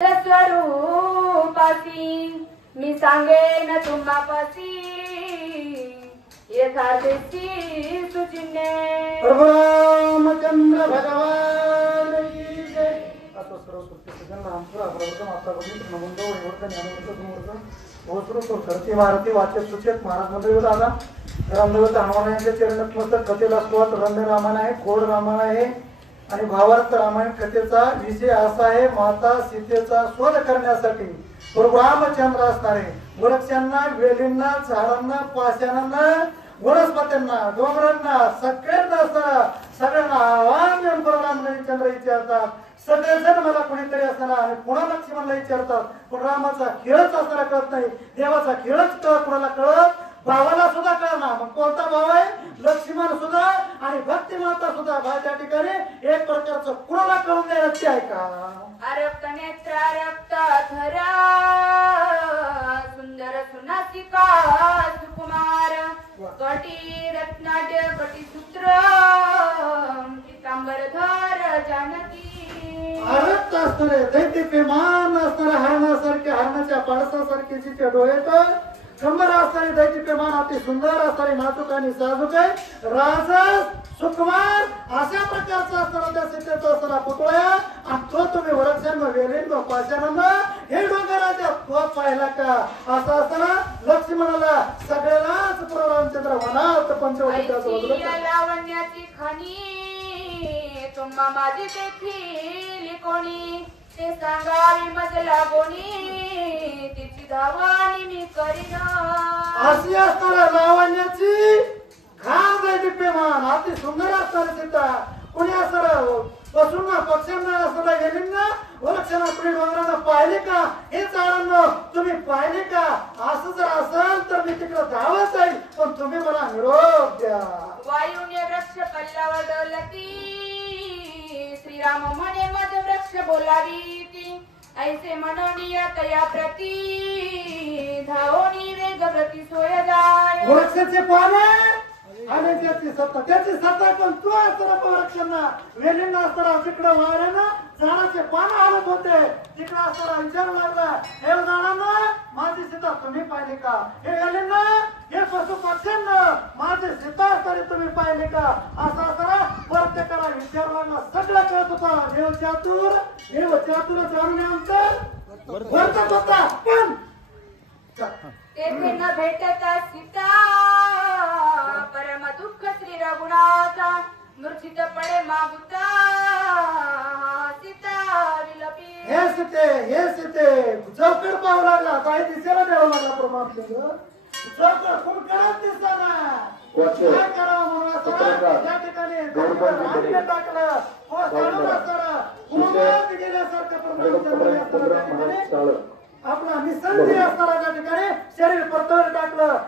स्वरूपासी मी सांगेन तुम्हापासी यथार्थी सुचिन्हे रामचंद्र भगवान की जय। आता सर्व सृष्टीसृजन रामपुर अप्रवर्ग माता बघित नमुंद वैवर्ग ज्ञानवर्ग गुणवर्ग ओसरू करती मारुती वाच्य सूचक महाराज मंदिर दादा रामदेवत हनुमानाचे चरण नतमस्तक कथेला सुरुवात रम्य रामायण आहे, गोड रामायण आहे आणि भावार्थ रामायण कथेचा विषय असा आहे माता सीतेचा शोध करण्यासाठी रामचंद्र असणारे वृक्षांना, वेलींना, झाडांना, पाषाणांना, वनस्पतींना, डोंगरांना सगळ्यांना आव्हान देऊन रामचंद्र विचारतात. सगळेजण मला कोणीतरी असताना आणि पुन्हा लक्ष्मणला विचारतात, पण रामाचा खेळच असताना कळत नाही, देवाचा खेळच कुणाला कळत भावाला सुद्धा कळणार. मग कोणता भाव आहे? लक्ष्मण सुद्धा आणि भक्ती माता सुद्धा. भाव त्या ठिकाणी एक प्रकारचं कुणाला कळून द्यायचं आहे का? रक्त नेत्र रक्त धरा सुंदर सुनासिका सुकुमार कटी रत्नाढ्य कटी सूत्र पितांबरधर जानकी. रक्त असणारे दैत्यमान असणाऱ्या हरणासारखे, हरणाच्या पाडसासारखे जिचे डोळे तर कंबर असणारे दैत्यमान अति सुंदर असणारे नाजूक आणि साजूक आहे राज सुकुमार अशा प्रकारचा असताना त्या सीतेचा असताना पुतळा आणि तो तुम्ही वरक्षण वेलेन पाषाणांना हे डोंगराच्या तो पाहिला का? असं असताना लक्ष्मणाला सगळ्यालाच रामचंद्र वनात पंचवटीच्या लावण्याची खाणी तुम्हा माझी देखील कोणी ते सांगावी मजला गोणी तिची धावानी मी करीन. अशी असणारा लावण्याची खान दैदिप्यमान अति सुंदर असणारी सीता कोणी असणार पशूंना पक्ष्यांना असणारा गेलींना वृक्षांना पुढे डोंगरांना पाहिले का? हे झाडांना तुम्ही पाहिले का? असं जर असेल तर मी तिकडे धावत जाईल, पण तुम्ही मला निरोप द्या. वायूने वृक्ष पल्लावर डोलती श्रीराम म्हणे मध वृक्ष बोलावी ती ऐसे मनोनिया तया प्रती धावोनी वेग प्रती सोय जाय. वृक्षाचे पाने आणि त्याची सत्ता पण तू असताना वृक्षांना वेलींना असताना तिकडं वाऱ्यानं झाडाचे पान हालत होते. तिकडं असताना विचारू लागला, हे झाडांना माझी सीता तुम्ही पाहिली का? हे वेलींना, हे पशु पक्ष्यांना माझी सीता असताना तुम्ही पाहिले का? असं असताना प्रत्येकाला विचारू लागला. सगळं कळत होता. देव चातुर जाणण्यानंतर वर्तत होता. पण तेथे न भेटता सीता परम दुःख श्री रघुनाथा मूर्छित पडे मागुता सीता विलपी. हे सीते चौकड पाहू लागला. काही दिसेला द्यावं लागला. परमात्मा चौकड कोण करत दिसताना काय करावं म्हणून असताना त्या ठिकाणी टाकलं गेल्यासारखं परमात्मा आपला निसंधी असताना त्या ठिकाणी शरीर परतवर टाकलं.